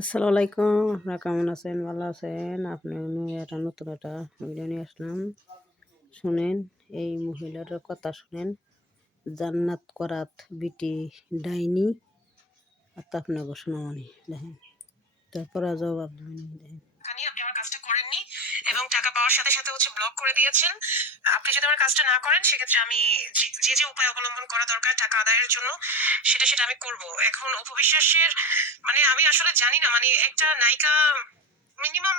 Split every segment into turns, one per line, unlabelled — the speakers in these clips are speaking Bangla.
আসসালামু আলাইকুম। আপনারা কেমন আছেন? ভালো আছেন? আপনি একটা নতুন একটা ভিডিও নিয়ে আসলাম। শুনেন, এই মহিলার কথা শুনেন। জান্নাত করাত বিটি ডাইনি। আর তা আপনাকে শোনামানি দেখেন। তারপরে জবাব দেখেন
কানি আপনি আমার কাজটা করেননি এবং টাকা পাওয়ার সাথে সাথে হচ্ছে ব্লক করে দিয়েছেন। আপনি যদি আমার কাজটা না করেন, সেক্ষেত্রে আমি যে যে উপায় অবলম্বন করা দরকার টাকা আদায়ের জন্য, সেটা সেটা আমি করব। এখন অপবিশ্বাসের মানে আমি আসলে জানি না মানে একটা নায়িকা মিনিমাম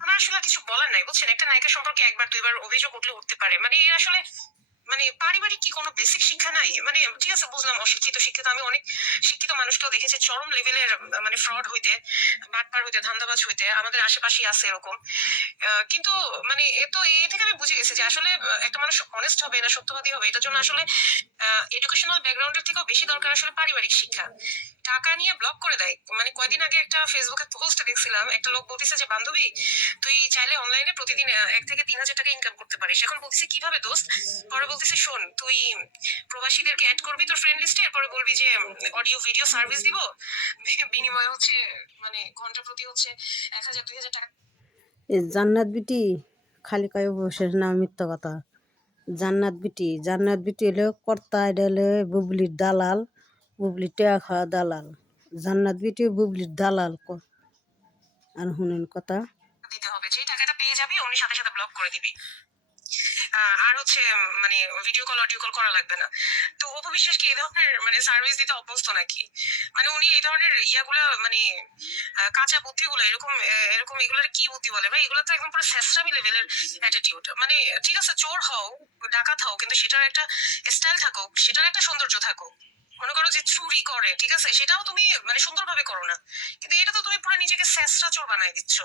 আমার আসলে কিছু বলার নাই, বুঝছেন? একটা নায়িকা সম্পর্কে একবার, দুইবার অভিযোগ উঠলে উঠতে পারে। মানে এর আসলে মানে পারিবারিক কি কোনো বেসিক শিক্ষা নাই? মানে ঠিক আছে, বুঝলাম, অশিক্ষিত, শিক্ষিত। আমি অনেক শিক্ষিত মানুষকেও দেখেছি, চরম লেভেলের মানে ফ্রড হইতে, বাটপার হইতে, ধান্দাবাজ হইতে, আমাদের আশেপাশেই আছে এরকম। কিন্তু মানে এ তো এই থেকে আমি বুঝে গেছি যে আসলে একটা মানুষ অনেস্ট হবে না, সত্যবাদী হবে, এটার জন্য আসলে এডুকেশনাল ব্যাকগ্রাউন্ডের থেকেও বেশি দরকার আসলে পারিবারিক শিক্ষা। টাকা নিয়ে ব্লক করে দেয়। মানে কয়দিন আগে একটা ফেসবুকে পোস্ট দেখছিলাম, একটা লোক বলতেছে যে, বান্ধবী, তুই চাইলে অনলাইনে প্রতিদিন এক থেকে তিন হাজার টাকা ইনকাম করতে পারিস। এখন বলতেছে, কীভাবে দোস্ত? পরে বলতেছে শোন তুই প্রবাসীদেরকে অ্যাড করবি তোর ফ্রেন্ড লিস্টে এরপরে বলবি যে অডিও ভিডিও সার্ভিস দিব। বিনিময়ে হচ্ছে মানে ঘণ্টা প্রতি হচ্ছে এক হাজার দুই হাজার টাকা।
জান্নাত বিটি খালি কয় বসে না মিথ্যা কথা। জান্নাত বিটি জান্নাত বিটি হলো কর্তা এটা হলো বুবলির দালাল বুবলির টেয়া খাওয়া দালাল। জান্নাত বিটি বুবলির দালাল আর শুনেন কথা।
দিতে হবে যে টাকাটা পেয়ে যাবি উনি সাথে সাথে ব্লক করে দিবি। হচ্ছে মানে ভিডিও কল অডিও কল করা লাগবে না। তো অপু বিশ্বাস কি এই ধরনের মানে সার্ভিস দিতে অভ্যস্ত নাকি? মানে উনি এই ধরনের ইয়াগুলো মানে কাঁচা বুদ্ধিগুলো, এরকম এরকম এগুলোর কি বুদ্ধি বলে? ভাই, এগুলো তো একদম পুরো শেষরামি লেভেলের অ্যাটিটিউড মানে ঠিক আছে, চোর হও, ডাকাত হও, কিন্তু সেটার একটা স্টাইল থাকুক, সেটার একটা সৌন্দর্য থাকুক। মনে করো যে চুরি করে, ঠিক আছে? সেটাও তুমি মানে সুন্দরভাবে করো না। কিন্তু এটা তো তুমি পুরো নিজেকে শেষরা চোর বানাই দিচ্ছ।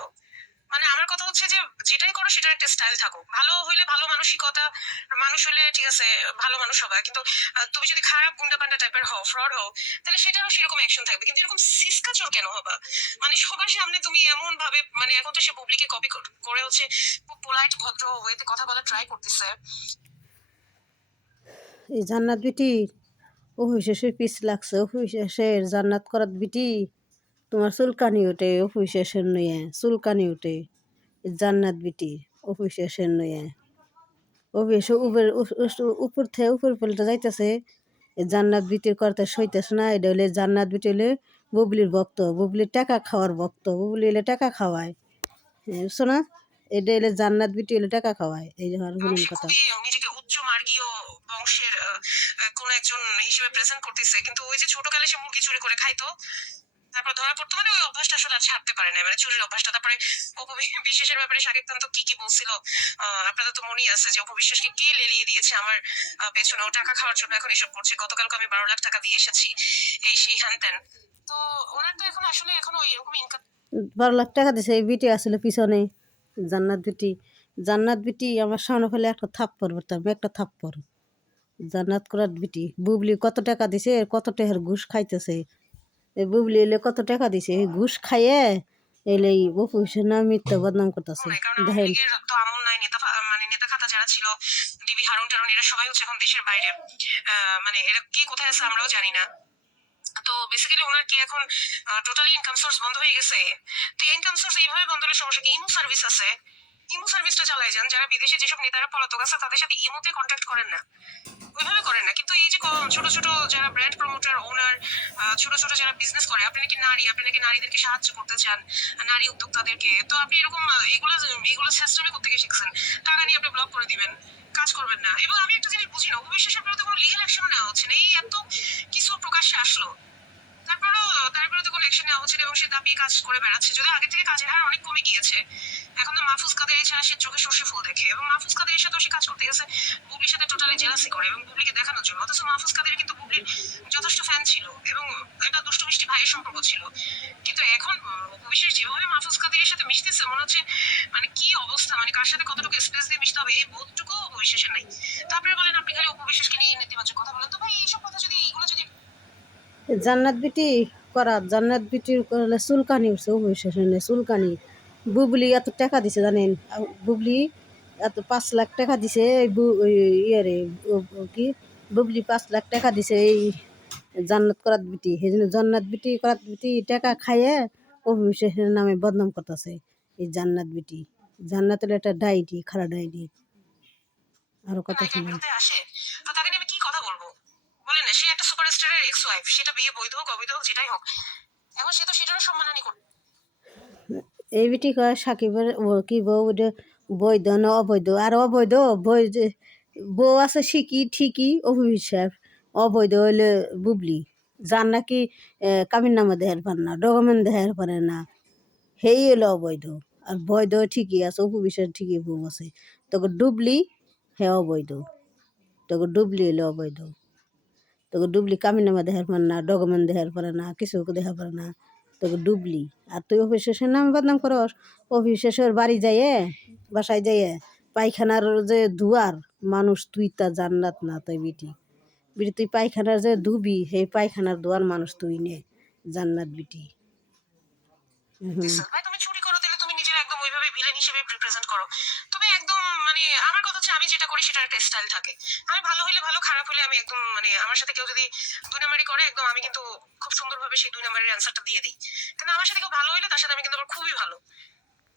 মানে আমার কথা হচ্ছে যে, যেটাই করো সেটার একটা স্টাইল থাকুক। ভালো হইলে ভালো মানসিকতা, মানুষ হলে ঠিক আছে, ভালো মানুষ হবে। কিন্তু তুমি যদি খারাপ গুন্ডা পান্ডা টাইপের হও ফ্রড হও, তাহলে সেটারও সেরকম অ্যাকশন থাকবে। কিন্তু এরকম সিসকা চোর কেন হবা? মানে সবার সামনে তুমি এমন ভাবে মানে এখন তো সে পাবলিকে কপি করে হচ্ছে পোলাইট ভদ্র ওয়েতে কথা বলা ট্রাই করতেছে।
এই জান্নাত বিটি ও শেষে পিস লাগছে। ও শেষের জান্নাত করাত বিটি তোমার চুলকানি ও শেষের নইয়া চুলকানি উঠে জান্নাত বিটি শেষের নইয়া এসে উপর উপর থেকে উপর পলটা যাইতেছে জান্নাত বিটির করতে সইতেছে না এটা হলে জান্নাত বিটি হলে বুবলির ভক্ত বুবলির টাকা খাওয়ার ভক্ত বুবলি হলে টাকা খাওয়ায়। হ্যাঁ, বুঝছ না এটা হলে জান্নাত বিটি হলে টাকা খাওয়ায় এই যে আমার কথা।
বংশের কোন একজন হিসেবে প্রেজেন্ট করতেছে কিন্তু ওই যে ছোটকালে সে মুরগি চুরি করে খাইতো তারপর ধরা পড়তো মানে ওই অভ্যাসটা আসলে আর ছাড়তে পারে না। মানে চুরির অভ্যাসটা। তারপরে উপবিশ্বাসের ব্যাপারে শাকিব খান তো কি কি বলছিল আপনাদের তো মনেই আছে যে উপবিশ্বাসকে কে লেলিয়ে দিয়েছে আমার পেছনে ও টাকা খাওয়ার জন্য এখন এসব করছে। গতকালকে আমি বারো লাখ টাকা দিয়ে এসেছি এই সেই হ্যান ত্যান তো ওনার তো এখন আসলে এখন ওই এরকম ইনকাম
বারো লাখ টাকা দিছে, এই বিটি আসলে পিছনে। জান্নাত বিটি। জান্নাত বিটি আমার সামনে ফেলে একটা থাপ্পড় বলতাম একটা থাপ্পড়। জান্নাত করার বিটি, বুবলি কত টাকা দিছে, কত টাকার ঘুষ খাইতেছে। বুবলি এলে কত টাকা দিছে? এই ঘুষ খাইয়ে এলে বপু না মিথ্যা বদনাম করতেছে।
নাই কারণ আওয়ামী
দেখেন
তো আমল নাই নেতা মানে নেতা খাতা যারা ছিল ডিবি হারুন টারুন এরা সবাই হচ্ছে এখন দেশের বাইরে। মানে এরা কি কোথায় আছে আমরাও জানি না। তো বেসিক্যালি ওনার কি এখন টোটালি ইনকাম সোর্স বন্ধ হয়ে গেছে? তো ইনকাম সোর্স এইভাবে বন্ধ হলে সমস্যা কি? ইমো সার্ভিস আছে। ইমো সার্ভিসটা চালাই যান। যারা বিদেশে যেসব নেতারা পলাতক আছে, তাদের সাথে ইমোতে কন্ট্যাক্ট করেন না। ওইভাবে করেন না। কিন্তু এই যে ছোট ছোট যারা ব্র্যান্ড প্রমোটার ওনার ছোট ছোট যারা বিজনেস করে, আপনি নাকি নারী, আপনি নাকি নারীদেরকে সাহায্য করতে চান নারী উদ্যোক্তাদেরকে, তো আপনি এরকম এগুলো এগুলো সিস্টেমে করতে গিয়ে শিখছেন? টাকা নিয়ে আপনি ব্লক করে দিবেন, কাজ করবেন না। এবং আমি একটা জিনিস বুঝি না অবিশ্বাসের বিরুদ্ধে কোনো লিগাল অ্যাকশন নেওয়া হচ্ছে না। এই এত কিছু প্রকাশ্যে আসলো। তারপরেও, তার বিরুদ্ধে কোনো অ্যাকশন নেওয়া হচ্ছে এবং সে দাপিয়ে কাজ করে বেড়াচ্ছে। যদি আগে থেকে কাজের হার অনেক কমে গিয়েছে। মাহফুজ কাদের ছাড়া সে চোখে সর্ষে ফুল দেখে এবং মাহফুজ কাদের সাথে সে কাজ করতে গেছে, বুবলির সাথে টোটালি জেলাসি করে এবং বুবলিকে দেখানোর জন্য। অথচ মাহফুজ কাদের কিন্তু বুবলির যথেষ্ট ফ্যান ছিল এবং একটা দুষ্টু মিষ্টি ভাইয়ের সম্পর্ক ছিল। কিন্তু এখন বিশেষ যেভাবে মাহফুজ কাদের সাথে মিশতেছে, মনে হচ্ছে মানে কি অবস্থা মানে কার সাথে কতটুকু স্পেস দিয়ে মিশতে হবে, এই বোধটুকু অপবিশ্বাসের নাই। তারপরে বলেন, আপনি খালি অপবিশ্বাসকে নিয়ে নেতিবাচক কথা বলেন। তো ভাই, এইসব কথা যদি, এইগুলো যদি
জান্নাত বিটি করা, জান্নাত বিটির চুলকানি শেষে চুলকানি। বুবলি এত টাকা দিছে জানেন? বুবলি এত পাঁচ লাখ টাকা দিছে এই ইয়ে কি? বুবলি পাঁচ লাখ টাকা দিছে এই জান্নাত করাত বিটি। সেই জন্য জান্নাত বিটি করাত বিটি টাকা খাইয়ে অভিবিশ্বাসের নামে বদনাম করতেছে এই জান্নাত বিটি। জান্নাত হলো একটা ডাইনি খারাপ ডাইনি। আরও কথা শুনুন
নায়িকাগুলোতে আসে? তো তাকে আমি কি কথা বলব? বলেন সে একটা সুপারস্টারের এক্স ওয়াইফ সেটা বিয়ে বৈধ হোক অবৈধ হোক যেটাই হোক। এখন সে তো সেটারও সম্মানহানি করবে
এই বিটি কয় সাকিবের কি বউ বৈধ না অবৈধ আর অবৈধ যে- বউ আছে শিকি ঠিকই অভিবিশ্বাস অবৈধ হইলে বুবলি যার নাকি কামিন নামা দেহের পারে না ডকুমেন্ট দেহের পারে না সেই হলো অবৈধ আর বৈধ ঠিকই আছে অপবিশ্বাস ঠিকই বউ আছে তোকে ডুবলি হে অবৈধ তোকে ডুবলি হলো অবৈধ তোকে ডুবলি কামিন নামা দেহের পারে না ডকুমেন্ট দেহের পারে না কিছু দেখা পারে না তোকে ডুবলি। আর তুই অফিসের নামে বদনাম করস, অফিসের বাড়ি যাইয়ে, বাসায় যাইয়ে, পায়খানার যে দুয়ার, মানুষ তুই তা জান্নাত না তাই বিটি। বিটি, তুই পায়খানার যে ডুবি, সেই পায়খানার দুয়ার মানুষ তুই নে, জান্নাত বিটি। হুম
দিছো। ভাই তুমি চুরি করো তাহলে তুমি নিজের একদম ওইভাবে ভিলেন হিসেবে রিপ্রেজেন্ট করো তুমি একদম মানে আমার কথা আমি সেটার একটা স্টাইল থাকে। আমি ভালো হইলে ভালো খারাপ হলে আমি একদম মানে আমার সাথে কেউ যদি দুই নাম্বারই করে একদম আমি কিন্তু খুব সুন্দরভাবে সেই দুই নাম্বারের অ্যান্সারটা দিয়ে দিই। কিন্তু আমার সাথে কেউ ভালো হইলে তার সাথে আমি কিন্তু আবার খুবই ভালো।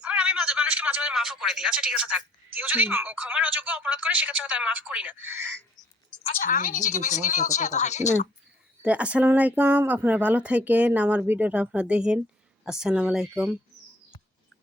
আবার আমি মাঝে মানুষকে মাঝে মাঝে মাফও করে দিই। আচ্ছা ঠিক আছে থাক। কেউ যদি ক্ষমার অযোগ্য অপরাধ করে সেক্ষেত্রে হয়তো আমি মাফ করি না। আচ্ছা আমি নিজেকে বেসিক্যালি হচ্ছে এত হাইলাইট
তো আসসালামু আলাইকুম। আপনারা ভালো থাকেন। আমার ভিডিওটা আপনারা দেখেন। আসসালামু আলাইকুম।